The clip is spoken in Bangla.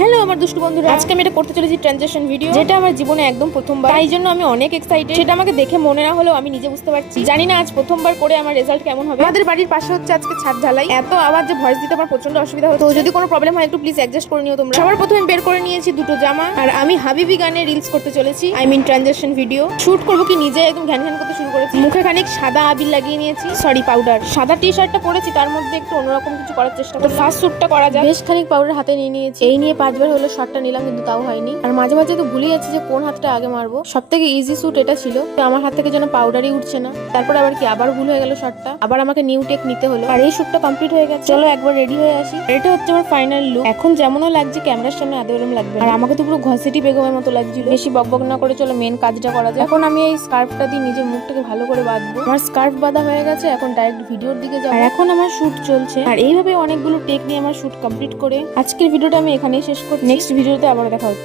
হ্যালো আমার দুষ্টু বন্ধুরা, আজকে আমি এটা করতে চলেছি ট্রানজিশন ভিডিও, যেটা আমার জীবনে একদম প্রথমবার। তাই জন্য আমি অনেক এক্সাইটেড। সেটা আমাকে দেখে মনে না হলেও আমি নিজে বুঝতে পারছি। জানি না আজ প্রথমবার করে আমার রেজাল্ট কেমন হবে। আমাদের বাড়ির পাশে হচ্ছে আজকে ছাদ ঢালাই, এত আওয়াজ যে ভয়েস দিতে আমার প্রচন্ড অসুবিধা হচ্ছে। তো যদি কোনো প্রবলেম হয় একটু প্লিজ অ্যাডজাস্ট করে নিও তোমরা। সবার প্রথমে বের করে নিয়েছি দুটো জামা, আর আমি হাবিবি গানে রিলস করতে চলেছি, I mean transition video shoot করবো কি নিজে একদম ঘ্যান ঘ্যান করতে শুরু করেছি। মুখে খানিক সাদা আবির লাগিয়ে নিয়েছি, সরি পাউডার। সাদা টি শার্টটা পরেছি, তার মধ্যে একটু অন্যরকম কিছু করার চেষ্টা করছি। ফার্স্ট শুটটা করা যায়। বেশ খানিক পাউডার হাতে নিয়ে নিয়েছি, এই নিয়ে 5 বার হলো শটটা নিলাম, কিন্তু তাও হয়নি। আর মাঝে মাঝে তো ভুলে যাচ্ছি যে কোন হাতটা আগে মারবো। সব থেকে ইজি শুট এটা ছিল, তো আমার হাত থেকে যেন পাউডারই উঠছে না। তারপর আবার কি আবার ভুল হয়ে গেল শটটা, আবার আমাকে নিউ টেক নিতে হলো। আর এই শুটটা কমপ্লিট হয়ে গেছে, চলো একবার রেডি হয়ে আসি। এটা হচ্ছে আমার ফাইনাল লুক। এখন যেমনও লাগছে ক্যামেরার সামনে আদৌ এরকম লাগবে, আর আমাকে তো পুরো ঘসেটি বেগমের মতো লাগছিল। বেশি বকবক না করে চলো মেন কাজটা করা যায়। এখন আমি এই স্কার্ফটা দিয়ে নিজের মুখটাকে ভালো করে বাঁধবো। আমার স্কার্ফ বাঁধা হয়ে গেছে, এখন ডাইরেক্ট ভিডিওর দিকে যাবো। আর এখন আমার শুট চলছে, আর এইভাবে অনেকগুলো টেক নিয়ে আমার শুট কমপ্লিট করে আজকের ভিডিওটা আমি এখানেই শেষ করছি। নেক্সট ভিডিওতে আবার দেখা হচ্ছে।